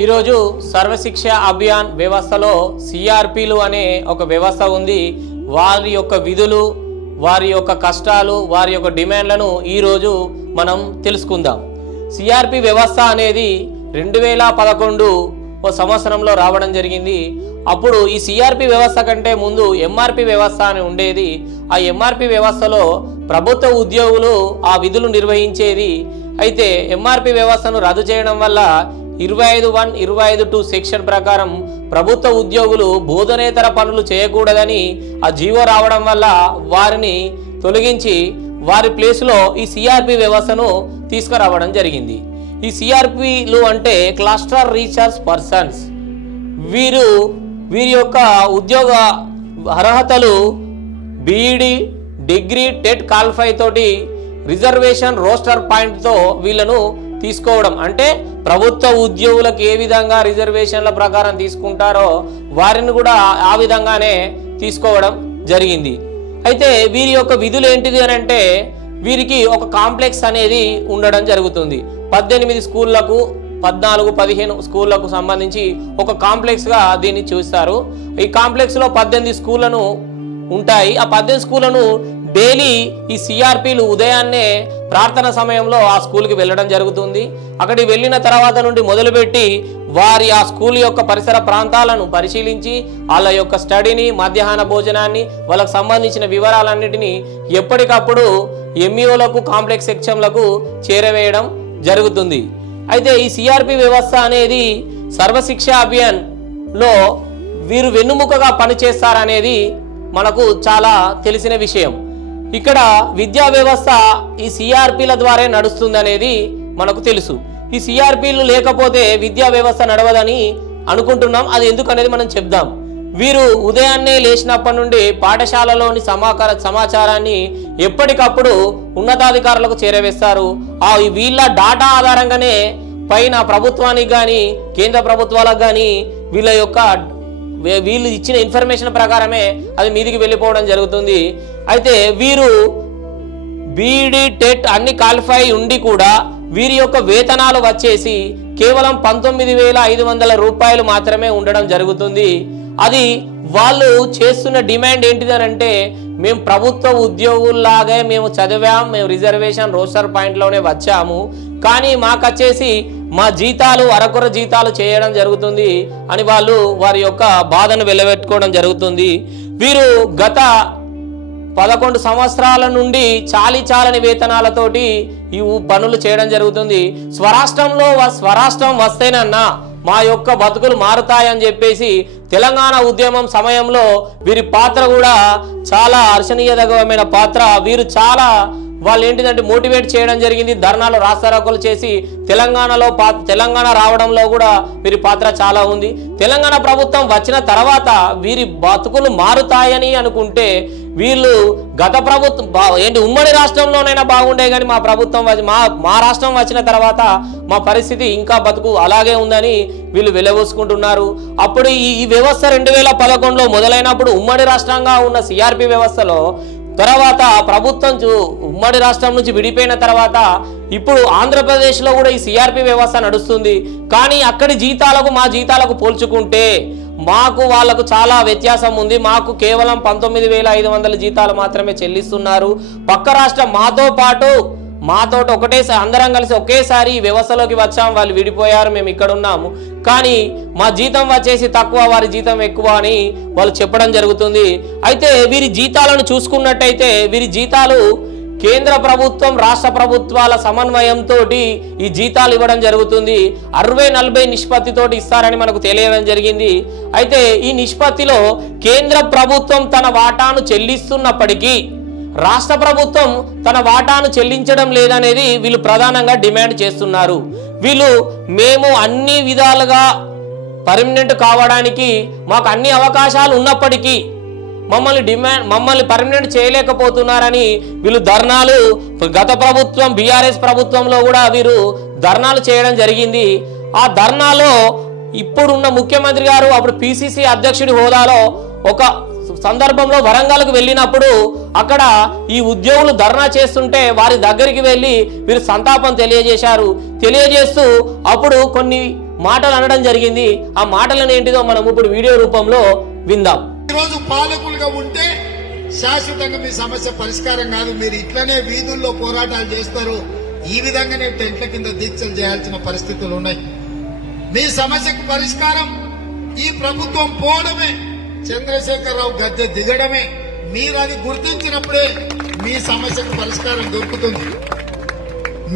ఈరోజు సర్వశిక్ష అభియాన్ వ్యవస్థలో సిఆర్పిలు అనే ఒక వ్యవస్థ ఉంది. వారి యొక్క విధులు వారి యొక్క కష్టాలు వారి యొక్క డిమాండ్లను ఈరోజు మనం తెలుసుకుందాం. సిఆర్పి వ్యవస్థ అనేది రెండు వేల పదకొండు ఓ సంవత్సరంలో రావడం జరిగింది. అప్పుడు ఈ సిఆర్పి వ్యవస్థ కంటే ముందు ఎంఆర్పి వ్యవస్థ అని ఉండేది. ఆ ఎంఆర్పి వ్యవస్థలో ప్రభుత్వ ఉద్యోగులు ఆ విధులు నిర్వహించేది. అయితే ఎంఆర్పి వ్యవస్థను రద్దు చేయడం వల్ల ఇరవై ఐదు వన్ ఇరవై ఐదు టూ సెక్షన్ ప్రకారం ప్రభుత్వ ఉద్యోగులు బోధనేతర పనులు చేయకూడదని ఆ జీవో రావడం వల్ల వారిని తొలగించి వారి ప్లేస్లో ఈ సిఆర్పి వ్యవస్థను తీసుకురావడం జరిగింది. ఈ సిఆర్పిలు అంటే క్లస్టర్ రీసెర్చ్ పర్సన్స్. వీరు వీరి యొక్క ఉద్యోగ అర్హతలు బీఈడి డిగ్రీ టెట్ క్వాలిఫై తోటి రిజర్వేషన్ రోస్టర్ పాయింట్తో వీళ్ళను తీసుకోవడం. అంటే ప్రభుత్వ ఉద్యోగులకు ఏ విధంగా రిజర్వేషన్ల ప్రకారం తీసుకుంటారో వారిని కూడా ఆ విధంగానే తీసుకోవడం జరిగింది. అయితే వీరి యొక్క విధులు ఏంటిది అని అంటే వీరికి ఒక కాంప్లెక్స్ అనేది ఉండడం జరుగుతుంది. పద్దెనిమిది స్కూళ్ళకు పద్నాలుగు పదిహేను స్కూళ్ళకు సంబంధించి ఒక కాంప్లెక్స్గా దీన్ని చూస్తారు. ఈ కాంప్లెక్స్లో పద్దెనిమిది స్కూళ్ళను ఉంటాయి. ఆ పద్దెనిమిది స్కూళ్ళను డైలీ ఈ సిఆర్పిలు ఉదయాన్నే ప్రార్థన సమయంలో ఆ స్కూల్కి వెళ్ళడం జరుగుతుంది. అక్కడికి వెళ్ళిన తర్వాత నుండి మొదలుపెట్టి వారి ఆ స్కూల్ యొక్క పరిసర ప్రాంతాలను పరిశీలించి వాళ్ళ యొక్క స్టడీని మధ్యాహ్న భోజనాన్ని వాళ్ళకు సంబంధించిన వివరాలన్నిటినీ ఎప్పటికప్పుడు ఎంఈఓలకు కాంప్లెక్స్ సెక్షన్లకు చేరవేయడం జరుగుతుంది. అయితే ఈ సిఆర్పి వ్యవస్థ అనేది సర్వశిక్ష అభియాన్లో వీరు వెన్నుముకగా పనిచేస్తారనేది మనకు చాలా తెలిసిన విషయం. ఇక్కడ విద్యా వ్యవస్థ ఈ సిఆర్పిల ద్వారా నడుస్తుంది అనేది మనకు తెలుసు. ఈ సిఆర్పిలు లేకపోతే విద్యా వ్యవస్థ నడవదని అనుకుంటున్నాం. అది ఎందుకనేది మనం చెప్దాం. వీరు ఉదయాన్నే లేచినప్పటి నుండి పాఠశాలలోని సమాచార సమాచారాన్ని ఎప్పటికప్పుడు ఉన్నతాధికారులకు చేరవేస్తారు. ఆ వీళ్ళ డాటా ఆధారంగానే పైన ప్రభుత్వానికి కానీ కేంద్ర ప్రభుత్వాలకు కానీ వీళ్ళ యొక్క వీళ్ళు ఇచ్చిన ఇన్ఫర్మేషన్ ప్రకారమే అది మీదికి వెళ్ళిపోవడం జరుగుతుంది. అయితే వీరు బీఈడి టెట్ అన్ని క్వాలిఫై ఉండి కూడా వీరి యొక్క వేతనాలు వచ్చేసి కేవలం పంతొమ్మిది వేల ఐదు వందల రూపాయలు మాత్రమే ఉండడం జరుగుతుంది. అది వాళ్ళు చేస్తున్న డిమాండ్ ఏంటిదనంటే అంటే మేము ప్రభుత్వ ఉద్యోగుల్లాగే మేము చదివాం మేము రిజర్వేషన్ రోస్టర్ పాయింట్లోనే వచ్చాము. కానీ మాకు వచ్చేసి మా జీతాలు అరకొర జీతాలు చేయడం జరుగుతుంది అని వాళ్ళు వారి యొక్క బాధను వెలవెట్టుకోవడం జరుగుతుంది. వీరు గత పదకొండు సంవత్సరాల నుండి చాలి చాలని వేతనాలతోటి ఈ పనులు చేయడం జరుగుతుంది. స్వరాష్ట్రంలో స్వరాష్ట్రం వస్తేనన్నా మా యొక్క బతుకులు మారుతాయని చెప్పేసి తెలంగాణ ఉద్యమం సమయంలో వీరి పాత్ర కూడా చాలా హర్షణీయదగమైన పాత్ర. వీరు చాలా వాళ్ళు ఏంటిదంటే మోటివేట్ చేయడం జరిగింది ధర్నాలు రాస్తారోకలు చేసి తెలంగాణలో పా తెలంగాణ రావడంలో కూడా వీరి పాత్ర చాలా ఉంది. తెలంగాణ ప్రభుత్వం వచ్చిన తర్వాత వీరి బతుకులు మారుతాయని అనుకుంటే వీళ్ళు గత ప్రభుత్వం బా- ఏంటి ఉమ్మడి రాష్ట్రంలోనైనా బాగుండే కానీ మా ప్రభుత్వం వచ్చి- మా మా రాష్ట్రం వచ్చిన తర్వాత మా పరిస్థితి ఇంకా బతుకు అలాగే ఉందని వీళ్ళు వెలవోసుకుంటున్నారు. అప్పుడు ఈ ఈ వ్యవస్థ రెండు వేల పదకొండులో మొదలైనప్పుడు ఉమ్మడి రాష్ట్రంగా ఉన్న సిఆర్పి వ్యవస్థలో తర్వాత ప్రభుత్వం చూ- ఉమ్మడి రాష్ట్రం నుంచి విడిపోయిన తర్వాత ఇప్పుడు ఆంధ్రప్రదేశ్లో కూడా ఈ సిఆర్పి వ్యవస్థ నడుస్తుంది. కానీ అక్కడి జీతాలకు మా జీతాలకు పోల్చుకుంటే మాకు వాళ్ళకు చాలా వ్యత్యాసం ఉంది. మాకు కేవలం పంతొమ్మిది వేల ఐదు వందల జీతాలు మాత్రమే చెల్లిస్తున్నారు. పక్క రాష్ట్రం మాతో పాటు మాతోటి ఒకటేసారి అందరం కలిసి ఒకేసారి వ్యవస్థలోకి వచ్చాం వాళ్ళు విడిపోయారు మేము ఇక్కడ ఉన్నాము. కానీ మా జీతం వచ్చేసి తక్కువ వారి జీతం ఎక్కువ అని వాళ్ళు చెప్పడం జరుగుతుంది. అయితే వీరి జీతాలను చూసుకున్నట్టయితే వీరి జీతాలు కేంద్ర ప్రభుత్వం రాష్ట్ర ప్రభుత్వాల సమన్వయంతో ఈ జీతాలు ఇవ్వడం జరుగుతుంది. అరవై నలభై నిష్పత్తితోటి ఇస్తారని మనకు తెలియడం జరిగింది. అయితే ఈ నిష్పత్తిలో కేంద్ర ప్రభుత్వం తన వాటాను చెల్లిస్తున్నప్పటికీ రాష్ట్ర ప్రభుత్వం తన వాటాను చెల్లించడం లేదనేది వీళ్ళు ప్రధానంగా డిమాండ్ చేస్తున్నారు. వీళ్ళు మేము అన్ని విధాలుగా పర్మనెంట్ కావడానికి మాకు అన్ని అవకాశాలు ఉన్నప్పటికీ మమ్మల్ని డిమాండ్ మమ్మల్ని పర్మనెంట్ చేయలేకపోతున్నారని వీళ్ళు ధర్నాలు గత ప్రభుత్వం బీఆర్ఎస్ ప్రభుత్వంలో కూడా వీరు ధర్నాలు చేయడం జరిగింది. ఆ ధర్నాలో ఇప్పుడున్న ముఖ్యమంత్రి గారు అప్పుడు పిసిసి అధ్యక్షుడి హోదాలో ఒక సందర్భంలో వరంగల్కు వెళ్ళినప్పుడు అక్కడ ఈ ఉద్యోగులు ధర్నా చేస్తుంటే వారి దగ్గరికి వెళ్ళి వీరు సంతాపం తెలియజేశారు. తెలియజేస్తూ అప్పుడు కొన్ని మాటలు అనడం జరిగింది. ఆ మాటలను ఏంటిదో మనం ఇప్పుడు వీడియో రూపంలో విందాం. ఈరోజు పాలకులుగా ఉంటే శాశ్వతంగా మీ సమస్య పరిష్కారం కాదు. మీరు ఇట్లనే వీధుల్లో పోరాటాలు చేస్తారు. ఈ విధంగానే టెంట్ల కింద దీక్షలు చేయాల్సిన పరిస్థితులు ఉన్నాయి. మీ సమస్యకు పరిష్కారం ఈ ప్రభుత్వం పోవడమే. చంద్రశేఖరరావు గద్దె దిగడమే. మీరు అది గుర్తించినప్పుడే మీ సమస్యకు పరిష్కారం దొరుకుతుంది.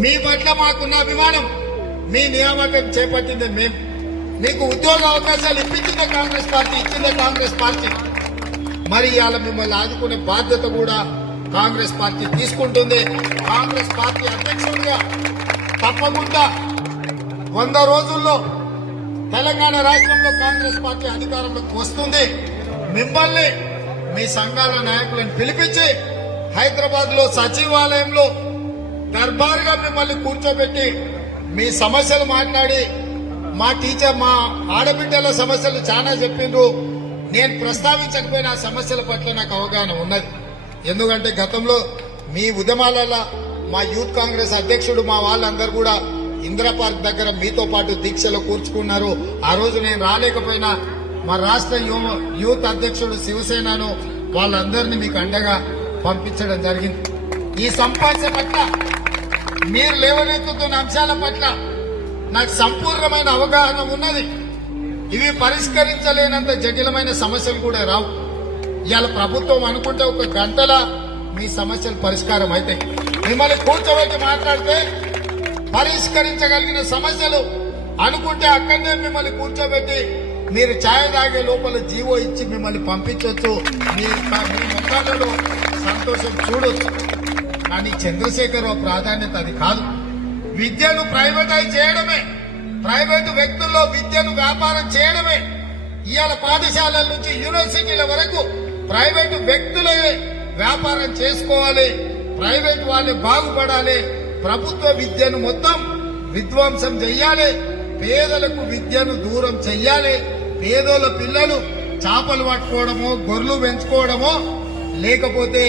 మీ పట్ల మాకున్న అభిమానం మీ నియామకం చేపట్టింది మేము మీకు ఉద్యోగ అవకాశాలు ఇప్పించిందే కాంగ్రెస్ పార్టీ ఇచ్చిందే కాంగ్రెస్ పార్టీ. మరి ఇవాళ మిమ్మల్ని ఆదుకునే బాధ్యత కూడా కాంగ్రెస్ పార్టీ తీసుకుంటుంది. కాంగ్రెస్ పార్టీ అధ్యక్షుడిగా తప్పకుండా వంద రోజుల్లో తెలంగాణ రాష్ట్రంలో కాంగ్రెస్ పార్టీ అధికారంలోకి వస్తుంది. మిమ్మల్ని మీ సంఘాల నాయకులను పిలిపించి హైదరాబాద్లో సచివాలయంలో దర్బార్గా మిమ్మల్ని కూర్చోబెట్టి మీ సమస్యలు మాట్లాడి మా టీచర్ మా ఆడబిడ్డల సమస్యలు చాలా చెప్పిండ్రు. నేను ప్రస్తావించకపోయిన ఆ సమస్యల పట్ల నాకు అవగాహన ఉన్నది. ఎందుకంటే గతంలో మీ ఉద్యమాలలో మా యూత్ కాంగ్రెస్ అధ్యక్షుడు మా వాళ్ళందరూ కూడా ఇందిరా పార్క్ దగ్గర మీతో పాటు దీక్షలో కూర్చుకున్నారు. ఆ రోజు నేను రాలేకపోయినా మా రాష్ట్ర యూత్ అధ్యక్షుడు శివసేనను వాళ్ళందరినీ మీకు అండగా పంపించడం జరిగింది. ఈ సంపాదన పట్ల మీరు లేవనెత్తుతున్న అంశాల పట్ల నాకు సంపూర్ణమైన అవగాహన ఉన్నది. ఇవి పరిష్కరించలేనంత జటిలమైన సమస్యలు కూడా రావు. ఇవాళ ప్రభుత్వం అనుకుంటే ఒక గంటల మీ సమస్యలు పరిష్కారం అవుతాయి. మిమ్మల్ని కూర్చోబెట్టి మాట్లాడితే పరిష్కరించగలిగిన సమస్యలు అనుకుంటే అక్కడనే మిమ్మల్ని కూర్చోబెట్టి మీరు ఛాయ తాగే లోపల జీవో ఇచ్చి మిమ్మల్ని పంపించవచ్చు మీ మీ ముఖాలలో సంతోషం చూడొచ్చు. కానీ చంద్రశేఖరరావు ప్రాధాన్యత అది కాదు. విద్యను ప్రైవేటైజ్ చేయడమే. ప్రైవేటు వ్యక్తుల్లో విద్యను వ్యాపారం చేయడమే. ఇవాళ పాఠశాలల నుంచి యూనివర్సిటీల వరకు ప్రైవేటు వ్యక్తులే వ్యాపారం చేసుకోవాలి. ప్రైవేట్ వాళ్ళే బాగుపడాలి. ప్రభుత్వ విద్యను మొత్తం విధ్వంసం చెయ్యాలి. పేదలకు విద్యను దూరం చెయ్యాలి. పేదోళ్ళ పిల్లలు చేపలు పట్టుకోవడమో గొర్రెలు పెంచుకోవడమో లేకపోతే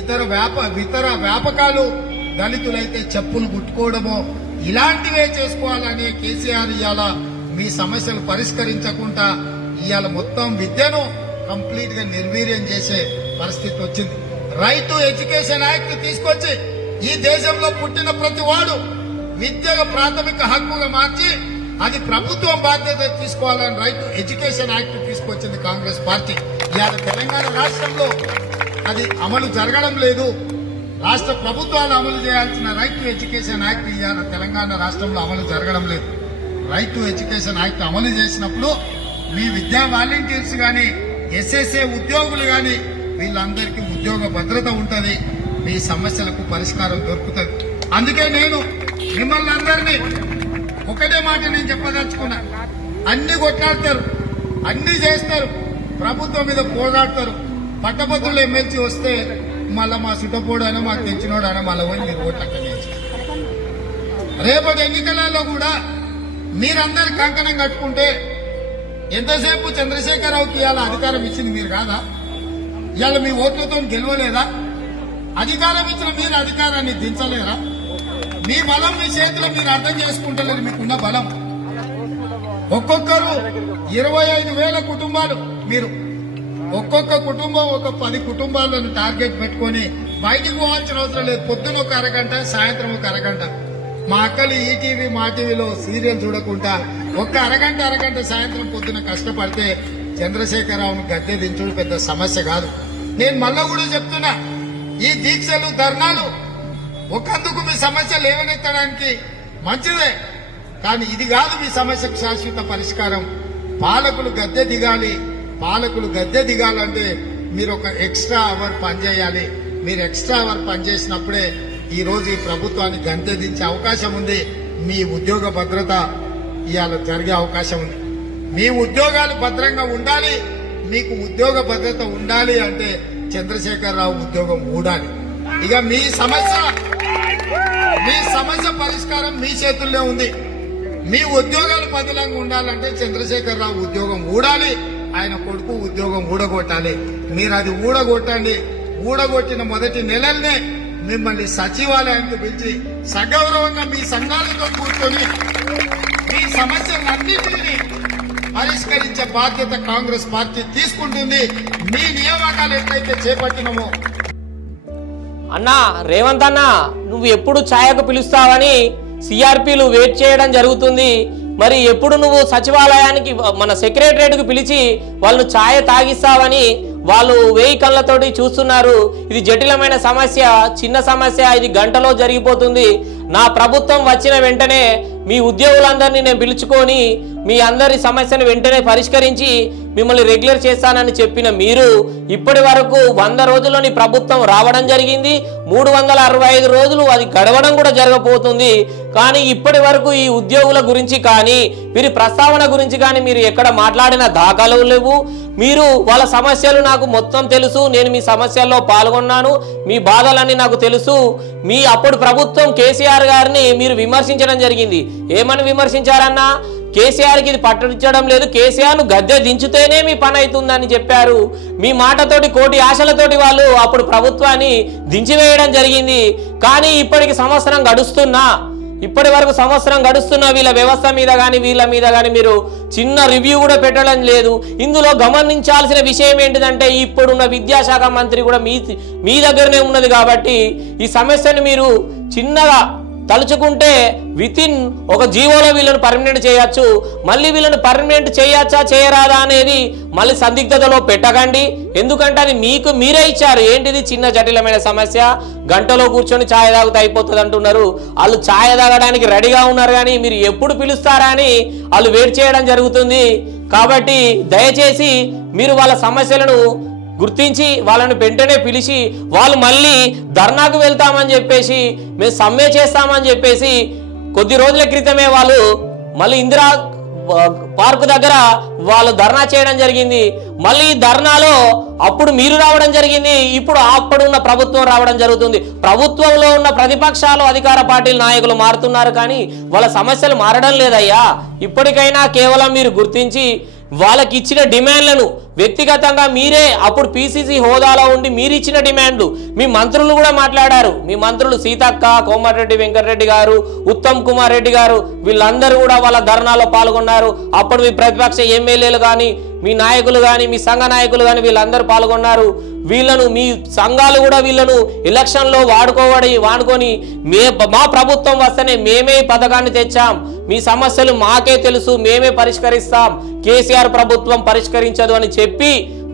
ఇతర వ్యాప ఇతర వ్యాపకాలు దళితులైతే చెప్పులు కుట్టుకోవడమో ఇలాంటివే చేసుకోవాలనే కేసీఆర్ ఇవాళ మీ సమస్యలు పరిష్కరించకుండా ఇవాళ మొత్తం విద్యను కంప్లీట్గా నిర్వీర్యం చేసే పరిస్థితి వచ్చింది. రైతు ఎడ్యుకేషన్ యాక్ట్ తీసుకొచ్చి ఈ దేశంలో పుట్టిన ప్రతి వాడు విద్యను ప్రాథమిక హక్కుగా మార్చి అది ప్రభుత్వం బాధ్యత తీసుకోవాలని రైతు ఎడ్యుకేషన్ యాక్ట్ తీసుకొచ్చింది కాంగ్రెస్ పార్టీ. ఇవాళ తెలంగాణ రాష్ట్రంలో అది అమలు జరగడం లేదు. రాష్ట్ర ప్రభుత్వాలు అమలు చేయాల్సిన రైతు ఎడ్యుకేషన్ యాక్ట్ ఇవాళ తెలంగాణ రాష్ట్రంలో అమలు జరగడం లేదు. రైతు ఎడ్యుకేషన్ యాక్ట్ అమలు చేసినప్పుడు మీ విద్యా వాలంటీర్స్ కానీ ఎస్ఎస్ఏ ఉద్యోగులు కానీ వీళ్ళందరికీ ఉద్యోగ భద్రత ఉంటుంది. మీ సమస్యలకు పరిష్కారం దొరుకుతుంది. అందుకే నేను మిమ్మల్ని అందరినీ ఒకటే మాట నేను చెప్పదలుచుకున్నాను అన్ని కొట్లాడతారు అన్ని చేస్తారు ప్రభుత్వం మీద పోరాడతారు. పట్టభద్రులు ఎమ్మెల్సీ వస్తే మళ్ళా మా సుట్టపోడైనా మాకు తెచ్చినోడైనా మళ్ళీ పోయి మీరు ఓట్లు రేపటి ఎన్నికలలో కూడా మీరందరు కంకణం కట్టుకుంటే ఎంతసేపు చంద్రశేఖరరావుకి ఇవాళ అధికారం ఇచ్చింది మీరు కాదా? ఇవాళ మీ ఓట్లతో గెలవలేదా? అధికారం ఇచ్చిన మీరు అధికారాన్ని దించలేరా? మీ బలం మీ చేతిలో మీరు అర్థం చేసుకుంటలేదు మీకున్న బలం. ఒక్కొక్కరు ఇరవై ఐదు వేల కుటుంబాలు. మీరు ఒక్కొక్క కుటుంబం ఒక పది కుటుంబాలను టార్గెట్ పెట్టుకొని బయటికి పోవాల్సిన అవసరం లేదు. పొద్దున ఒక అరగంట సాయంత్రం ఒక అరగంట. మా అక్కలు ఈటీవీ మా టీవీలో సీరియల్ చూడకుండా ఒక్క అరగంట అరగంట సాయంత్రం పొద్దున కష్టపడితే చంద్రశేఖరరావును గద్దె దించుడు పెద్ద సమస్య కాదు. నేను మళ్ళా కూడా చెప్తున్నా ఈ దీక్షలు ధర్నాలు ఒకందుకు మీ సమస్య లేవనెత్తడానికి మంచిదే. కానీ ఇది కాదు మీ సమస్యకు శాశ్వత పరిష్కారం. పాలకులు గద్దె దిగాలి. పాలకులు గద్దె దిగాలంటే మీరు ఒక ఎక్స్ట్రా అవర్ పనిచేయాలి మీరు ఎక్స్ట్రా అవర్ పనిచేసినప్పుడే ఈ రోజు ఈ ప్రభుత్వాన్ని గద్దె దించే అవకాశం ఉంది. మీ ఉద్యోగ భద్రత ఇవాళ జరిగే అవకాశం ఉంది. మీ ఉద్యోగాలు భద్రంగా ఉండాలి. మీకు ఉద్యోగ భద్రత ఉండాలి అంటే చంద్రశేఖరరావు ఉద్యోగం ఊడాలి. ఇక మీ సమస్య మీ సమస్య పరిష్కారం మీ చేతుల్లో ఉంది. మీ ఉద్యోగాలు పదిలంగా ఉండాలంటే చంద్రశేఖరరావు ఉద్యోగం ఊడాలి. ఆయన కొడుకు ఉద్యోగం ఊడగొట్టాలి. మీరు అది ఊడగొట్టండి. ఊడగొట్టిన మొదటి నెలల్నే మిమ్మల్ని సచివాలయానికి పిలిచి సగౌరవంగా మీ సంఘాలతో కూర్చొని మీ సమస్యలన్నింటినీ పరిష్కరించే బాధ్యత కాంగ్రెస్ పార్టీ తీసుకుంటుంది. మీ నియామకాలు ఎట్లయితే చేపట్టినమో అన్నా రేవంత్ అన్న నువ్వు ఎప్పుడు ఛాయకు పిలుస్తావని సిఆర్పీలు వెయిట్ చేయడం జరుగుతుంది. మరి ఎప్పుడు నువ్వు సచివాలయానికి మన సెక్రటరేట్కు పిలిచి వాళ్ళను ఛాయ తాగిస్తావని వాళ్ళు వేయి కళ్ళతోటి చూస్తున్నారు. ఇది జటిలమైన సమస్య చిన్న సమస్య ఇది గంటలో జరిగిపోతుంది. నా ప్రభుత్వం వచ్చిన వెంటనే మీ ఉద్యోగులందరినీ నేను పిలుచుకొని మీ అందరి సమస్యను వెంటనే పరిష్కరించి మిమ్మల్ని రెగ్యులర్ చేస్తానని చెప్పిన మీరు ఇప్పటి వరకు వంద రోజుల్లోని ప్రభుత్వం రావడం జరిగింది. మూడు వందల అరవై ఐదు రోజులు అది గడవడం కూడా జరగబోతుంది. కానీ ఇప్పటి వరకు ఈ ఉద్యోగుల గురించి కానీ వీరి ప్రస్తావన గురించి కానీ మీరు ఎక్కడ మాట్లాడిన దాఖలు లేవు. మీరు వాళ్ళ సమస్యలు నాకు మొత్తం తెలుసు. నేను మీ సమస్యల్లో పాల్గొన్నాను. మీ బాధలన్నీ నాకు తెలుసు. మీ అప్పుడు ప్రభుత్వం కేసీఆర్ గారిని మీరు విమర్శించడం జరిగింది. ఏమని విమర్శించారన్నా? కేసీఆర్కి ఇది పట్టించడం లేదు. కేసీఆర్ను గద్దె దించుతేనే మీ పని అవుతుందని చెప్పారు. మీ మాటతోటి కోటి ఆశలతోటి వాళ్ళు అప్పుడు ప్రభుత్వాన్ని దించివేయడం జరిగింది. కానీ ఇప్పటికి సంవత్సరం గడుస్తున్నా ఇప్పటి వరకు సంవత్సరం గడుస్తున్న వీళ్ళ వ్యవస్థ మీద కానీ వీళ్ళ మీద కానీ మీరు చిన్న రివ్యూ కూడా పెట్టడం లేదు. ఇందులో గమనించాల్సిన విషయం ఏంటిదంటే ఇప్పుడున్న విద్యాశాఖ మంత్రి కూడా మీ మీ దగ్గరనే ఉన్నది కాబట్టి ఈ సమస్యను మీరు చిన్నగా తలుచుకుంటే విత్ ఇన్ ఒక జీవోలో వీళ్ళని పర్మనెంట్ చేయొచ్చు. మళ్ళీ వీళ్ళని పర్మనెంట్ చేయొచ్చా చేయరాదా అనేది మళ్ళీ సందిగ్ధతలో పెట్టకండి. ఎందుకంటే అది మీకు మీరే ఇచ్చారు. ఏంటిది? చిన్న జటిలమైన సమస్య. గంటలో కూర్చొని ఛాయ్ తాగుతా అయిపోతుంది అంటున్నారు. వాళ్ళు ఛాయ్ తాగడానికి రెడీగా ఉన్నారు కానీ మీరు ఎప్పుడు పిలుస్తారా అని వాళ్ళు వెయిట్ చేయడం జరుగుతుంది. కాబట్టి దయచేసి మీరు వాళ్ళ సమస్యలను గుర్తించి వాళ్ళని వెంటనే పిలిచి వాళ్ళు మళ్ళీ ధర్నాకు వెళ్తామని చెప్పేసి మేము సమ్మె చేస్తామని చెప్పేసి కొద్ది రోజుల క్రితమే వాళ్ళు మళ్ళీ ఇందిరా పార్కు దగ్గర వాళ్ళు ధర్నా చేయడం జరిగింది. మళ్ళీ ధర్నాలో అప్పుడు మీరు రావడం జరిగింది ఇప్పుడు అప్పుడున్న ప్రభుత్వం రావడం జరుగుతుంది. ప్రభుత్వంలో ఉన్న ప్రతిపక్షాలు అధికార పార్టీల నాయకులు మారుతున్నారు కానీ వాళ్ళ సమస్యలు మారడం లేదయ్యా. ఇప్పటికైనా కేవలం మీరు గుర్తించి వాళ్ళకి ఇచ్చిన డిమాండ్లను వ్యక్తిగతంగా మీరే అప్పుడు పీసీసీ హోదాలో ఉండి మీరు ఇచ్చిన డిమాండ్లు. మీ మంత్రులు కూడా మాట్లాడారు. మీ మంత్రులు సీతక్క కోమటిరెడ్డి వెంకటరెడ్డి గారు ఉత్తమ్ కుమార్ రెడ్డి గారు వీళ్ళందరూ కూడా వాళ్ళ ధర్నాలో పాల్గొన్నారు. అప్పుడు మీ ప్రతిపక్ష ఎమ్మెల్యేలు కానీ మీ నాయకులు కానీ మీ సంఘ నాయకులు కానీ వీళ్ళందరూ పాల్గొన్నారు. వీళ్ళను మీ సంఘాలు కూడా వీళ్ళను ఎలక్షన్లో వాడుకోవడి వాడుకొని మే మా ప్రభుత్వం వస్తేనే మేమే ఈ పథకాన్ని తెచ్చాం. మీ సమస్యలు మాకే తెలుసు మేమే పరిష్కరిస్తాం. కేసీఆర్ ప్రభుత్వం పరిష్కరించదు అని చెప్పి చెప్పి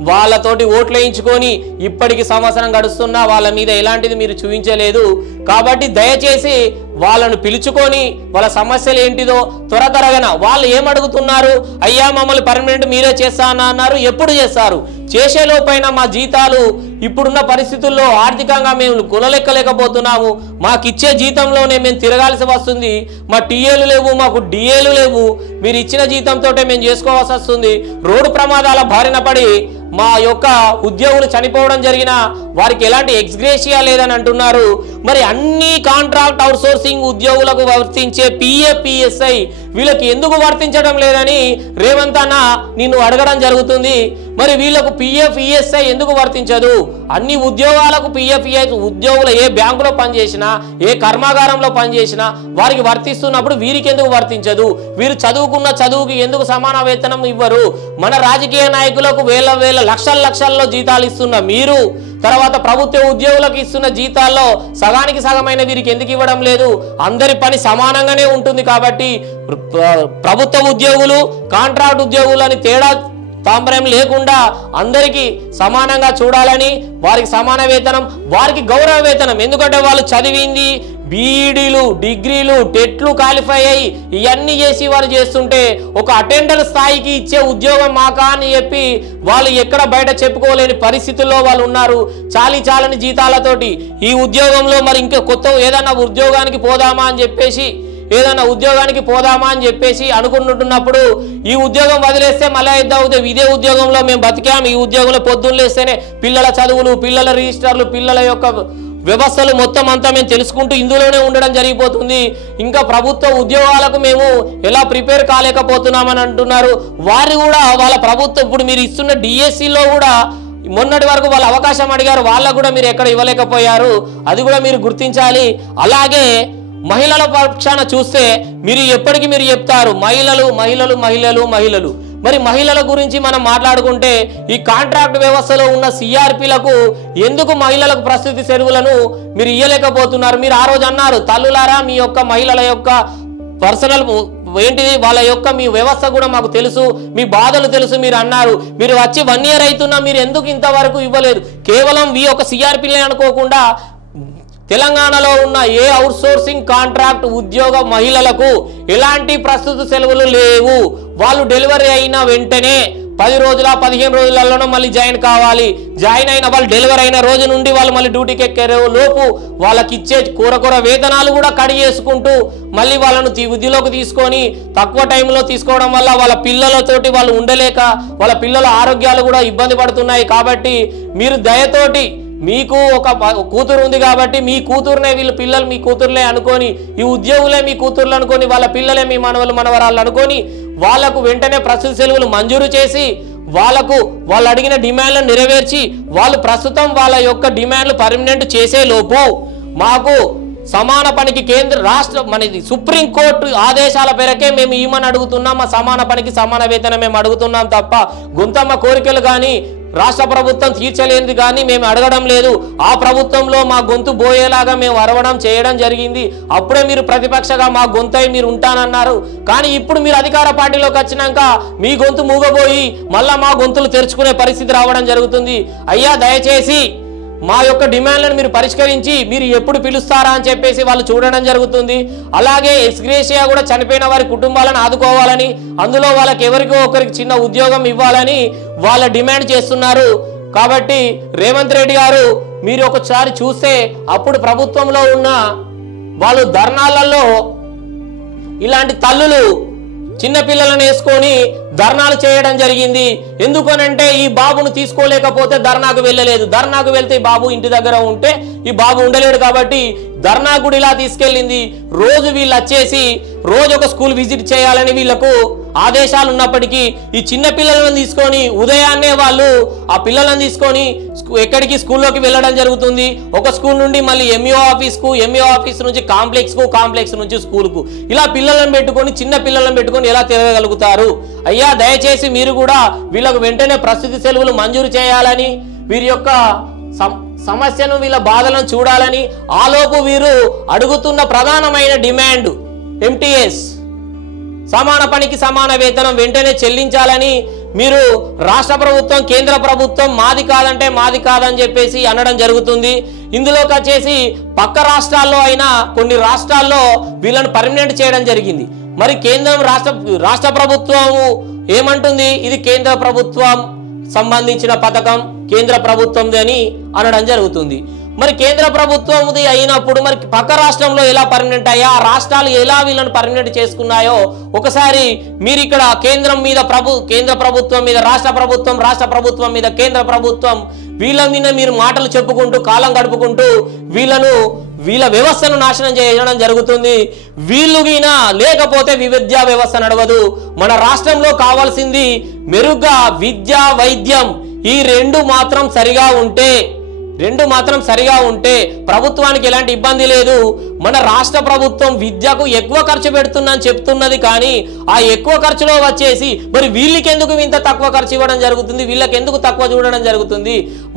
వాళ్ళతోటి ఓట్లు వేయించుకొని ఇప్పటికి సంవత్సరం గడుస్తున్నా వాళ్ళ మీద ఎలాంటిది మీరు చూపించలేదు. కాబట్టి దయచేసి వాళ్ళను పిలుచుకొని వాళ్ళ సమస్యలు ఏంటిదో త్వర త్వరగన వాళ్ళు ఏమడుగుతున్నారు అయ్యా మమ్మల్ని పర్మనెంట్ మీరే చేస్తా అన్నారు. ఎప్పుడు చేస్తారు? చేసే లోపైన మా జీతాలు ఇప్పుడున్న పరిస్థితుల్లో ఆర్థికంగా మేము కులలెక్కలేకపోతున్నాము మాకు ఇచ్చే జీతంలోనే మేము తిరగాల్సి వస్తుంది. మా టీఏలు లేవు మాకు డిఏలు లేవు. మీరు ఇచ్చిన జీతంతో మేము చేసుకోవాల్సి వస్తుంది. రోడ్డు ప్రమాదాల బారిన పడి మా యొక్క ఉద్యోగులు చనిపోవడం జరిగిన వారికి ఎలాంటి ఎక్స్గ్రేషియా లేదని అంటున్నారు. మరి అన్ని కాంట్రాక్ట్ అవుట్సోర్సింగ్ ఉద్యోగులకు వర్తించే పిఎఫ్పిఎస్ఐ వీళ్ళకి ఎందుకు వర్తించడం లేదని రేవంత్ అన్న నిన్ను అడగడం జరుగుతుంది. మరి వీళ్ళకు పిఎఫ్ ఈఎస్ఐ ఎందుకు వర్తించదు? అన్ని ఉద్యోగాలకు పిఎఫ్ ఉద్యోగులు ఏ బ్యాంకులో పనిచేసినా ఏ కర్మాగారంలో పనిచేసినా వారికి వర్తిస్తున్నప్పుడు వీరికి ఎందుకు వర్తించదు? వీరు చదువుకున్న చదువుకి ఎందుకు సమాన వేతనం ఇవ్వరు? మన రాజకీయ నాయకులకు వేల వేల లక్షల లక్షల్లో జీతాలు ఇస్తున్న మీరు తర్వాత ప్రభుత్వ ఉద్యోగులకు ఇస్తున్న జీతాల్లో సగానికి సగమైన వీరికి ఎందుకు ఇవ్వడం లేదు? అందరి పని సమానంగానే ఉంటుంది కాబట్టి ప్రభుత్వ ఉద్యోగులు కాంట్రాక్ట్ ఉద్యోగులు అని తేడా తాంబరం లేకుండా అందరికీ సమానంగా చూడాలని వారికి సమాన వేతనం వారికి గౌరవ వేతనం. ఎందుకంటే వాళ్ళు చదివింది బీఈడీలు డిగ్రీలు టెట్లు క్వాలిఫై అయ్యి ఇవన్నీ చేసి వారు చేస్తుంటే ఒక అటెండర్ స్థాయికి ఇచ్చే ఉద్యోగం మాకా అని చెప్పి వాళ్ళు ఎక్కడ బయట చెప్పుకోలేని పరిస్థితుల్లో వాళ్ళు ఉన్నారు. చాలి చాలని జీతాలతోటి ఈ ఉద్యోగంలో మరి ఇంకా కొత్త ఏదైనా ఉద్యోగానికి పోదామా అని చెప్పేసి ఏదైనా ఉద్యోగానికి పోదామా అని చెప్పేసి అనుకుంటున్నప్పుడు ఈ ఉద్యోగం వదిలేస్తే మళ్ళీ ఇద్దాం అవుతుంది ఇదే ఉద్యోగంలో మేము బతికాం. ఈ ఉద్యోగంలో పొద్దున్న లేస్తేనే పిల్లల చదువులు పిల్లల రిజిస్టర్లు పిల్లల యొక్క వ్యవస్థలు మొత్తం అంతా మేము తెలుసుకుంటూ ఇందులోనే ఉండడం జరిగిపోతుంది. ఇంకా ప్రభుత్వ ఉద్యోగాలకు మేము ఎలా ప్రిపేర్ కాలేకపోతున్నామని అంటున్నారు. వారు కూడా వాళ్ళ ప్రభుత్వం ఇప్పుడు మీరు ఇస్తున్న డిఎస్సిలో కూడా మొన్నటి వరకు వాళ్ళు అవకాశం అడిగారు. వాళ్ళకు కూడా మీరు ఎక్కడ ఇవ్వలేకపోయారు. అది కూడా మీరు గుర్తించాలి. అలాగే మహిళల పక్షాన చూస్తే మీరు ఎప్పటికీ మీరు చెప్తారు మహిళలు మహిళలు మహిళలు మహిళలు. మరి మహిళల గురించి మనం మాట్లాడుకుంటే ఈ కాంట్రాక్ట్ వ్యవస్థలో ఉన్న సిఆర్పిలకు ఎందుకు మహిళలకు ప్రస్తుతి సెలవులను మీరు ఇయ్యలేకపోతున్నారు? మీరు ఆ రోజు అన్నారు తల్లులారా మీ యొక్క మహిళల యొక్క పర్సనల్ ఏంటిది? వాళ్ళ యొక్క మీ వ్యవస్థ కూడా మాకు తెలుసు మీ బాధలు తెలుసు మీరు అన్నారు. మీరు వచ్చి వన్ ఇయర్ అవుతున్నా మీరు ఎందుకు ఇంతవరకు ఇవ్వలేదు? కేవలం మీ యొక్క సిఆర్పిలే అనుకోకుండా తెలంగాణలో ఉన్న ఏ అవుట్సోర్సింగ్ కాంట్రాక్ట్ ఉద్యోగ మహిళలకు ఎలాంటి ప్రస్తుత సెలవులు లేవు? వాళ్ళు డెలివరీ అయిన వెంటనే పది రోజుల పదిహేను రోజులలోనూ మళ్ళీ జాయిన్ కావాలి. జాయిన్ అయిన వాళ్ళు డెలివరీ అయిన రోజు నుండి వాళ్ళు మళ్ళీ డ్యూటీకి ఎక్కే లోపు వాళ్ళకి ఇచ్చే కూరకూర వేతనాలు కూడా కడి చేసుకుంటూ మళ్ళీ వాళ్ళను వృద్ధిలోకి తీసుకొని తక్కువ టైంలో తీసుకోవడం వల్ల వాళ్ళ పిల్లలతోటి వాళ్ళు ఉండలేక వాళ్ళ పిల్లల ఆరోగ్యాలు కూడా ఇబ్బంది పడుతున్నాయి. కాబట్టి మీరు దయతోటి మీకు ఒక ప- కూతురు ఉంది కాబట్టి మీ కూతురునే వీళ్ళు పిల్లలు మీ కూతురులే అనుకొని ఈ ఉద్యోగులే మీ కూతుర్లు అనుకొని వాళ్ళ పిల్లలే మీ మనవలు మనవరాళ్ళు అనుకొని వాళ్ళకు వెంటనే ప్రస్తుత సెలవులు మంజూరు చేసి వాళ్ళకు వాళ్ళు అడిగిన డిమాండ్లను నెరవేర్చి వాళ్ళు ప్రస్తుతం వాళ్ళ యొక్క డిమాండ్లు పర్మనెంట్ చేసే లోపు మాకు సమాన పనికి కేంద్ర రాష్ట్ర మనది సుప్రీంకోర్టు ఆదేశాల పేరకే మేము ఈమని అడుగుతున్నాం మా సమాన పనికి సమాన వేతనం మేము అడుగుతున్నాం తప్ప గుంతమ్మ కోరికలు కానీ రాష్ట్ర ప్రభుత్వం తీర్చలేదు కానీ మేము అడగడం లేదు. ఆ ప్రభుత్వంలో మా గొంతు పోయేలాగా మేము అరవడం చేయడం జరిగింది. అప్పుడే మీరు ప్రతిపక్షగా మా గొంతై మీరు ఉంటానన్నారు. కానీ ఇప్పుడు మీరు అధికార పార్టీలోకి వచ్చినాక మీ గొంతు మూగబోయి మళ్ళా మా గొంతులు తెరుచుకునే పరిస్థితి రావడం జరుగుతుంది. అయ్యా దయచేసి మా యొక్క డిమాండ్లను మీరు పరిష్కరించి మీరు ఎప్పుడు పిలుస్తారా అని చెప్పేసి వాళ్ళు చూడడం జరుగుతుంది. అలాగే ఎక్స్గ్రేషియా కూడా చనిపోయిన వారి కుటుంబాలను ఆదుకోవాలని అందులో వాళ్ళకి ఎవరికో ఒకరికి చిన్న ఉద్యోగం ఇవ్వాలని వాళ్ళ డిమాండ్ చేస్తున్నారు. కాబట్టి రేవంత్ రెడ్డి గారు మీరు ఒకసారి చూస్తే అప్పుడు ప్రభుత్వంలో ఉన్న వాళ్ళు ధర్నాలలో ఇలాంటి తల్లులు చిన్నపిల్లలను వేసుకొని ధర్నాలు చేయడం జరిగింది. ఎందుకనంటే ఈ బాబును తీసుకోలేకపోతే ధర్నాకు వెళ్ళలేదు. ధర్నాకు వెళ్తే బాబు ఇంటి దగ్గర ఉంటే ఈ బాబు ఉండలేడు కాబట్టి ధర్నా గుడిలా ఇలా తీసుకెళ్ళింది. రోజు వీళ్ళు వచ్చేసి రోజు ఒక స్కూల్ విజిట్ చేయాలని వీళ్ళకు ఆదేశాలు ఉన్నప్పటికీ ఈ చిన్న పిల్లలను తీసుకొని ఉదయాన్నే వాళ్ళు ఆ పిల్లలను తీసుకొని ఎక్కడికి స్కూల్లోకి వెళ్ళడం జరుగుతుంది. ఒక స్కూల్ నుండి మళ్ళీ ఎంఈఓ ఆఫీస్కు ఎంఈఓ ఆఫీస్ నుంచి కాంప్లెక్స్కు కాంప్లెక్స్ నుంచి స్కూల్కు. ఇలా పిల్లలను పెట్టుకొని చిన్న పిల్లలను పెట్టుకొని ఎలా తిరగగలుగుతారు? అయ్యా దయచేసి మీరు కూడా వీళ్ళకు వెంటనే ప్రస్తుతి సెలవులు మంజూరు చేయాలని వీరి యొక్క సమస్యను వీళ్ళ బాధలను చూడాలని ఆలోపు వీరు అడుగుతున్న ప్రధానమైన డిమాండ్ ఎంటీఎస్ సమాన పనికి సమాన వేతనం వెంటనే చెల్లించాలని మీరు రాష్ట్ర ప్రభుత్వం కేంద్ర ప్రభుత్వం మాది కాదంటే మాది కాదని చెప్పేసి అనడం జరుగుతుంది. ఇందులోకి వచ్చేసి పక్క రాష్ట్రాల్లో అయినా కొన్ని రాష్ట్రాల్లో వీళ్ళను పర్మనెంట్ చేయడం జరిగింది. మరి కేంద్రం రాష్ట్ర రాష్ట్ర ప్రభుత్వము ఏమంటుంది? ఇది కేంద్ర ప్రభుత్వం సంబంధించిన పథకం కేంద్ర ప్రభుత్వంది అని అనడం జరుగుతుంది. మరి కేంద్ర ప్రభుత్వంది అయినప్పుడు మరి పక్క రాష్ట్రంలో ఎలా పర్మనెంట్ అయ్యా? ఆ రాష్ట్రాలు ఎలా వీళ్ళని పర్మనెంట్ చేసుకున్నాయో? ఒకసారి మీరు ఇక్కడ కేంద్రం మీద ప్రభు కేంద్ర ప్రభుత్వం మీద రాష్ట్ర ప్రభుత్వం రాష్ట్ర ప్రభుత్వం మీద కేంద్ర ప్రభుత్వం వీళ్ళ మీద మీరు మాటలు చెప్పుకుంటూ కాలం గడుపుకుంటూ వీళ్ళను వీళ్ళ వ్యవస్థను నాశనం చేయడం జరుగుతుంది. వీళ్ళు గిన లేకపోతే విద్యా వ్యవస్థ నడవదు. మన రాష్ట్రంలో కావాల్సింది మెరుగ్గా విద్య వైద్యం ఈ రెండు మాత్రం సరిగా ఉంటే రెండు మాత్రం సరిగా ఉంటే ప్రభుత్వానికి ఎలాంటి ఇబ్బంది లేదు. మన రాష్ట్ర ప్రభుత్వం విద్యకు ఎక్కువ ఖర్చు పెడుతుందని చెప్తున్నది కానీ ఆ ఎక్కువ ఖర్చులో వచ్చేసి మరి వీళ్ళకెందుకు ఇంత తక్కువ ఖర్చు ఇవ్వడం జరుగుతుంది? వీళ్ళకి ఎందుకు తక్కువ చూడడం జరుగుతుంది?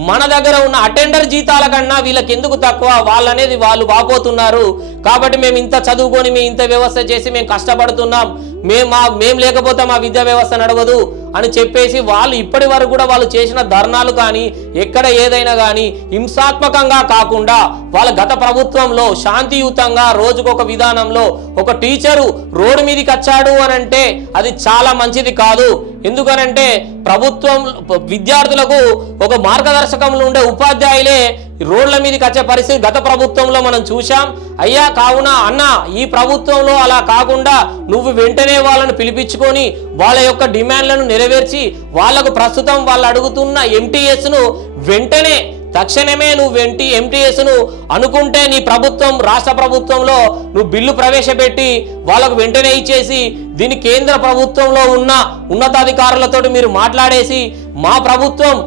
మన దగ్గర ఉన్న అటెండర్ జీతాల కన్నా వీళ్ళకెందుకు తక్కువ? వాళ్ళనేది వాళ్ళు వాపోతున్నారు. కాబట్టి మేము ఇంత చదువుకొని మేము ఇంత వ్యవస్థ చేసి మేము కష్టపడుతున్నాం. మేము మా మేము లేకపోతే మా విద్యా వ్యవస్థ నడవదు అని చెప్పేసి వాళ్ళు ఇప్పటి వరకు కూడా వాళ్ళు చేసిన ధర్నాలు కానీ ఎక్కడ ఏదైనా కానీ హింసాత్మకంగా కాకుండా వాళ్ళ గత ప్రభుత్వంలో శాంతియుతంగా రోజుకొక విధానంలో ఒక టీచరు రోడ్డు మీదకి వచ్చాడు అని అంటే అది చాలా మంచిది కాదు. ఎందుకనంటే ప్రభుత్వం విద్యార్థులకు ఒక మార్గదర్శకంలో ఉండే ఉపాధ్యాయులే రోడ్ల మీదకి వచ్చే పరిస్థితి గత ప్రభుత్వంలో మనం చూశాం. అయ్యా కావున అన్న ఈ ప్రభుత్వంలో అలా కాకుండా నువ్వు వెంటనే వాళ్ళను పిలిపించుకొని వాళ్ళ యొక్క డిమాండ్లను నెరవేర్చి వాళ్ళకు ప్రస్తుతం వాళ్ళు అడుగుతున్న ఎంటీఎస్ను వెంటనే తక్షణమే నువ్వు వెంటి ఎంటీఎస్ను అనుకుంటే నీ ప్రభుత్వం రాష్ట్ర ప్రభుత్వంలో నువ్వు బిల్లు ప్రవేశపెట్టి వాళ్ళకు వెంటనే ఇచ్చేసి దీన్ని కేంద్ర ప్రభుత్వంలో ఉన్న ఉన్నతాధికారులతో మీరు మాట్లాడేసి మా ప్రభుత్వం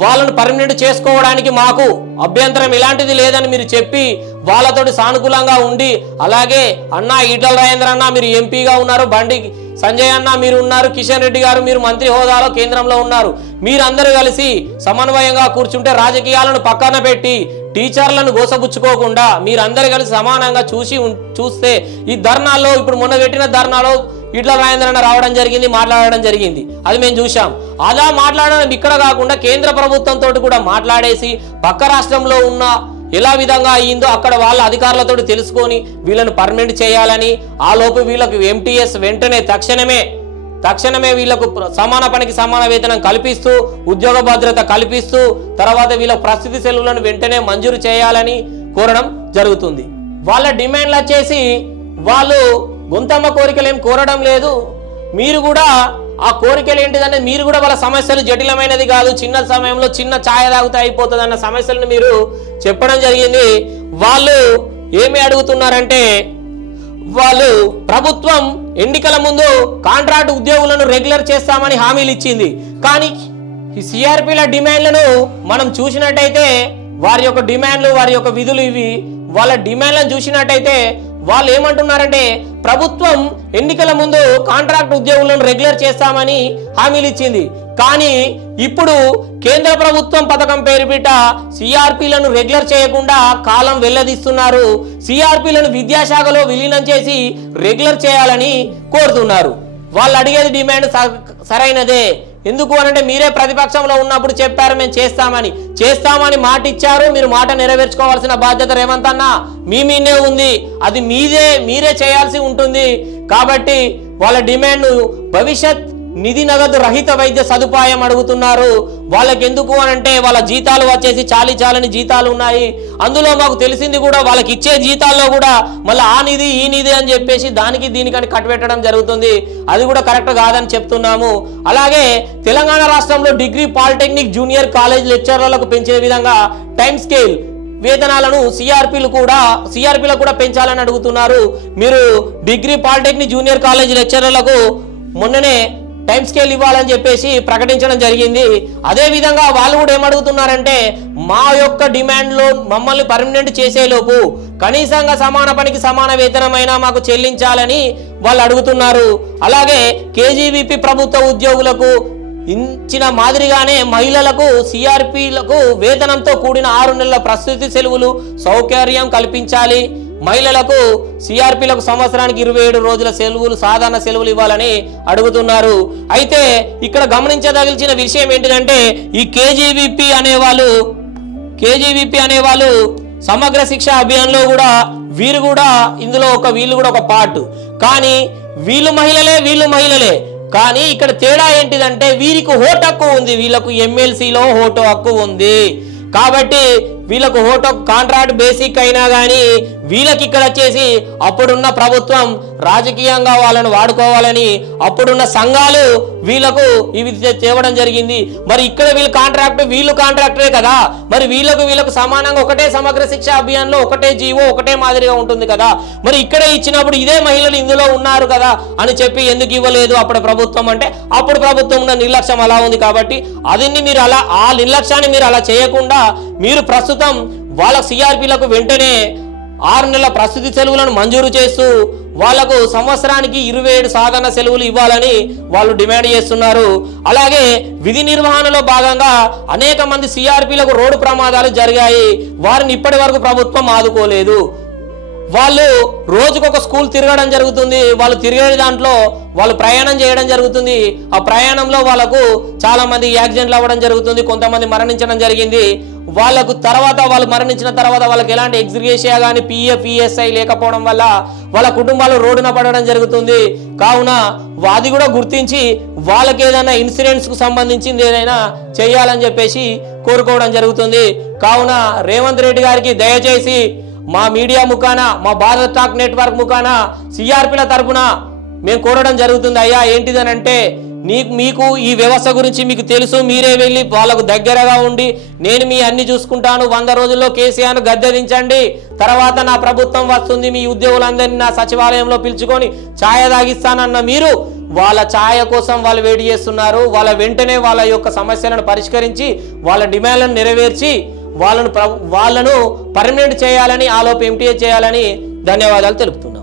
వాళ్ళను పర్మనెంట్ చేసుకోవడానికి మాకు అభ్యంతరం ఇలాంటిది లేదని మీరు చెప్పి వాళ్ళతోటి సానుకూలంగా ఉండి అలాగే అన్న ఈటల రాజేంద్ర అన్న మీరు ఎంపీగా ఉన్నారు బండి సంజయ్ అన్న మీరు ఉన్నారు. కిషన్ రెడ్డి గారు మీరు మంత్రి హోదాలో కేంద్రంలో ఉన్నారు. మీరందరూ కలిసి సమన్వయంగా కూర్చుంటే రాజకీయాలను పక్కన పెట్టి టీచర్లను గోసపుచ్చుకోకుండా మీరందరూ కలిసి సమానంగా చూసి చూస్తే ఈ ధర్నాల్లో ఇప్పుడు మొన్న పెట్టిన ధర్నాలో ఇట్లా రాజేంద్రన్న రావడం జరిగింది మాట్లాడడం జరిగింది. అది మేము చూసాం అలా మాట్లాడడం ఇక్కడ కాకుండా కేంద్ర ప్రభుత్వంతో కూడా మాట్లాడేసి పక్క రాష్ట్రంలో ఉన్న ఎలా విధంగా అయ్యిందో అక్కడ వాళ్ళ అధికారులతో తెలుసుకొని వీళ్ళను పర్మనెంట్ చేయాలని ఆ లోపు వీళ్ళకు ఎంటీఎస్ వెంటనే తక్షణమే తక్షణమే వీళ్ళకు సమాన పనికి సమాన వేతనం కల్పిస్తూ ఉద్యోగ భద్రత కల్పిస్తూ తర్వాత వీళ్ళ ప్రస్తుతి సెలవులను వెంటనే మంజూరు చేయాలని కోరడం జరుగుతుంది. వాళ్ళ డిమాండ్లు వచ్చేసి వాళ్ళు గొంతమ్మ కోరికలు ఏం కోరడం లేదు. మీరు కూడా ఆ కోరికలు ఏంటిదంటే మీరు కూడా వాళ్ళ సమస్యలు జటిలమైనది కాదు చిన్న సమయంలో చిన్న ఛాయ తాగితే అయిపోతుంది అన్న సమస్యలను మీరు చెప్పడం జరిగింది. వాళ్ళు ఏమి అడుగుతున్నారంటే వాళ్ళు ప్రభుత్వం ఎన్నికల ముందు కాంట్రాక్ట్ ఉద్యోగులను రెగ్యులర్ చేస్తామని హామీలు ఇచ్చింది. కానీ ఈ సిఆర్పిల డిమాండ్లను మనం చూసినట్టయితే వారి యొక్క డిమాండ్లు వారి యొక్క విధులు ఇవి. వాళ్ళ డిమాండ్లను చూసినట్టయితే వాళ్ళు ఏమంటున్నారంటే ప్రభుత్వం ఎన్నికల ముందు కాంట్రాక్ట్ ఉద్యోగులను రెగ్యులర్ చేస్తామని హామీలు ఇచ్చింది. కానీ ఇప్పుడు కేంద్ర ప్రభుత్వం పథకం పేరు సిఆర్పిలను రెగ్యులర్ చేయకుండా కాలం వెల్లదీస్తున్నారు. సిఆర్పిలను విద్యాశాఖలో విలీనం చేసి రెగ్యులర్ చేయాలని కోరుతున్నారు. వాళ్ళు అడిగేది డిమాండ్ స- సరైనదే. ఎందుకు అనంటే మీరే ప్రతిపక్షంలో ఉన్నప్పుడు చెప్పారు మేము చేస్తామని. చేస్తామని మాట ఇచ్చారు మీరు మాట నెరవేర్చుకోవాల్సిన బాధ్యత రేవంత్ అన్న. మీ మీదే ఉంది. అది మీదే మీరే చేయాల్సి ఉంటుంది. కాబట్టి వాళ్ళ డిమాండ్ భవిష్యత్ నిధి నగదు రహిత వైద్య సదుపాయం అడుగుతున్నారు. వాళ్ళకి ఎందుకు అని అంటే వాళ్ళ జీతాలు వచ్చేసి చాలి చాలని జీతాలు ఉన్నాయి. అందులో మాకు తెలిసింది కూడా వాళ్ళకి ఇచ్చే జీతాల్లో కూడా మళ్ళీ ఆ నిధి ఈ నిధి అని చెప్పేసి దానికి దీనికని కట్టబెట్టడం జరుగుతుంది. అది కూడా కరెక్ట్ కాదని చెప్తున్నాము. అలాగే తెలంగాణ రాష్ట్రంలో డిగ్రీ పాలిటెక్నిక్ జూనియర్ కాలేజ్ లెక్చరర్లకు పెంచే విధంగా టైం స్కేల్ వేతనాలను సిఆర్పీలు కూడా సిఆర్పీలకు కూడా పెంచాలని అడుగుతున్నారు. మీరు డిగ్రీ పాలిటెక్నిక్ జూనియర్ కాలేజ్ లెక్చరర్లకు మొన్ననే టైం స్కేల్ ఇవ్వాలని చెప్పేసి ప్రకటించడం జరిగింది. అదే విధంగా వాళ్ళు కూడా ఏమడుగుతున్నారంటే మా యొక్క డిమాండ్లో మమ్మల్ని పర్మనెంట్ చేసేలోపు కనీసంగా సమాన పనికి సమాన వేతనమైనా మాకు చెల్లించాలని వాళ్ళు అడుగుతున్నారు. అలాగే కేజీవీపీ ప్రభుత్వ ఉద్యోగులకు ఇచ్చిన మాదిరిగానే మహిళలకు సిఆర్పిలకు వేతనంతో కూడిన ఆరు నెలల ప్రస్తుతి సెలవులు సౌకర్యం కల్పించాలి. మహిళలకు సిఆర్పిలకు సంవత్సరానికి ఇరవై ఏడు రోజుల సెలవులు సాధారణ సెలవులు ఇవ్వాలని అడుగుతున్నారు. అయితే ఇక్కడ గమనించదగిలిచిన విషయం ఏంటిదంటే ఈ కేజీవిపి అనేవాళ్ళు కేజీవిపి అనేవాళ్ళు సమగ్ర శిక్ష అభియాన్లో కూడా వీరు కూడా ఇందులో ఒక వీళ్ళు కూడా ఒక పార్ట్. కానీ వీళ్ళు మహిళలే వీళ్ళు మహిళలే. కానీ ఇక్కడ తేడా ఏంటిదంటే వీరికి ఓటు హక్కు ఉంది వీళ్ళకు ఎమ్మెల్సీలో ఓటు హక్కు ఉంది. కాబట్టి వీళ్ళకు హోటో కాంట్రాక్ట్ బేసిక్ అయినా కానీ వీళ్ళకి ఇక్కడ వచ్చేసి అప్పుడున్న ప్రభుత్వం రాజకీయంగా వాళ్ళను వాడుకోవాలని అప్పుడున్న సంఘాలు వీళ్ళకు ఇవి తే- తేవడం జరిగింది. మరి ఇక్కడ వీళ్ళు కాంట్రాక్ట్ వీళ్ళు కాంట్రాక్టరే కదా. మరి వీళ్ళకు వీళ్ళకు సమానంగా ఒకటే సమగ్ర శిక్ష అభియాన్లో ఒకటే జీవో ఒకటే మాదిరిగా ఉంటుంది కదా. మరి ఇక్కడే ఇచ్చినప్పుడు ఇదే మహిళలు ఇందులో ఉన్నారు కదా అని చెప్పి ఎందుకు ఇవ్వలేదు అప్పుడు ప్రభుత్వం అంటే అప్పుడు ప్రభుత్వం ఉన్న నిర్లక్ష్యం అలా ఉంది కాబట్టి అదిని మీరు అలా ఆ నిర్లక్ష్యాన్ని మీరు అలా చేయకుండా మీరు ప్రస్తుతం వాళ్ళ సిఆర్పీలకు వెంటనే ఆరు నెలల ప్రస్తుతి సెలవులను మంజూరు చేస్తూ వాళ్ళకు సంవత్సరానికి ఇరవై ఏడు సాధారణ సెలవులు ఇవ్వాలని వాళ్ళు డిమాండ్ చేస్తున్నారు. అలాగే విధి నిర్వహణలో భాగంగా అనేక మంది సిఆర్పీలకు రోడ్డు ప్రమాదాలు జరిగాయి. వారిని ఇప్పటి వరకు ప్రభుత్వం ఆదుకోలేదు. వాళ్ళు రోజుకొక స్కూల్ తిరగడం జరుగుతుంది వాళ్ళు తిరిగే దాంట్లో వాళ్ళు ప్రయాణం చేయడం జరుగుతుంది. ఆ ప్రయాణంలో వాళ్ళకు చాలా మంది యాక్సిడెంట్లు అవ్వడం జరుగుతుంది కొంతమంది మరణించడం జరిగింది. వాళ్ళకు తర్వాత వాళ్ళు మరణించిన తర్వాత వాళ్ళకి ఎలాంటి ఎగ్జిగేషియా కానీ పిఎఫ్ ఈఎస్ఐ లేకపోవడం వల్ల వాళ్ళ కుటుంబాలు రోడ్డున పడడం జరుగుతుంది. కావున అది కూడా గుర్తించి వాళ్ళకి ఏదైనా ఇన్సూరెన్స్కు సంబంధించింది ఏదైనా చేయాలని చెప్పేసి కోరుకోవడం జరుగుతుంది. కావున రేవంత్ రెడ్డి గారికి దయచేసి మా మీడియా ముఖాన మా భారత్ టాక్ నెట్వర్క్ ముఖాన సిఆర్పిల తరపున మేము కోరడం జరుగుతుంది. అయ్యా ఏంటిదనంటే నీ మీకు ఈ వ్యవస్థ గురించి మీకు తెలుసు మీరే వెళ్ళి వాళ్ళకు దగ్గరగా ఉండి నేను మీ అన్ని చూసుకుంటాను వంద రోజుల్లో కేసీఆర్ గద్దెదించండి తర్వాత నా ప్రభుత్వం వస్తుంది మీ ఉద్యోగులందరినీ నా సచివాలయంలో పిలుచుకొని ఛాయ తాగిస్తానన్న మీరు వాళ్ళ ఛాయ కోసం వాళ్ళు వేడి చేస్తున్నారు వాళ్ళ వెంటనే వాళ్ళ యొక్క సమస్యలను పరిష్కరించి వాళ్ళ డిమాండ్లను నెరవేర్చి వాళ్ళను ప్ర- వాళ్ళను పర్మనెంట్ చేయాలని ఆలోపు ఎంటీఏ చేయాలని ధన్యవాదాలు తెలుపుతున్నాను